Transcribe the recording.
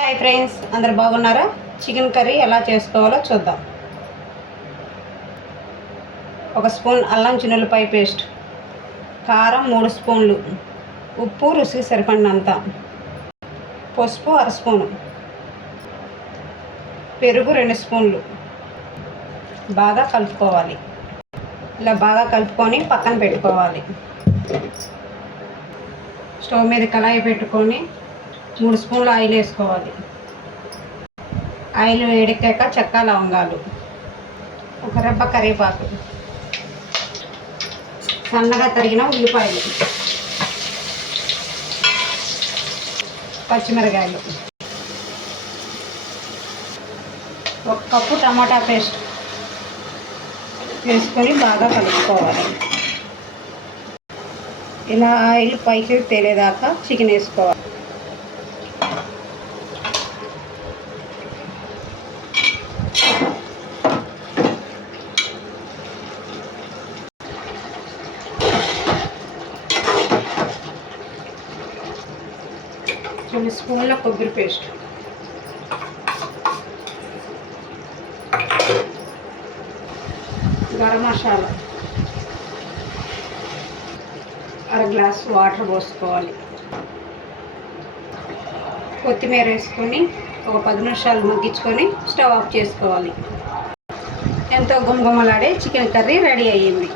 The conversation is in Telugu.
హాయ్ ఫ్రెండ్స్, అందరు బాగున్నారా? చికెన్ కర్రీ ఎలా చేసుకోవాలో చూద్దాం. ఒక స్పూన్ అల్లం చిన్నులపాయ పేస్ట్, కారం 3 స్పూన్లు, ఉప్పు రుచికి సరిపడినంత, పసుపు 1/2 స్పూను, పెరుగు 2 స్పూన్లు. బాగా కలుపుకోవాలి. ఇలా బాగా కలుపుకొని పక్కన పెట్టుకోవాలి. స్టవ్ మీద కళాయి పెట్టుకొని 3 స్పూన్లు ఆయిల్ వేసుకోవాలి. ఆయిల్ వేడెక్కాక చెక్క లవంగాలు, ఒక రెబ్బ కరివేపాకు, సన్నగా తరిగిన ఉల్లిపాయలు, పచ్చిమిరకాయలు, 1 కప్పు టమాటా పేస్ట్ వేసుకొని బాగా కలుపుకోవాలి. ఇలా ఆయిల్ పైకి తేలేదాకా చికెన్ వేసుకోవాలి. స్పూన్ల కొబ్బరి paste, garam masala, 1/2 glass water పోసుకోవాలి. కొత్తిమీర వేసుకొని ఒక 10 నిమిషాలు మగ్గించుకొని స్టవ్ ఆఫ్ చేసుకోవాలి. ఎంతో గుమగుమలాడే చికెన్ కర్రీ రెడీ అయ్యింది.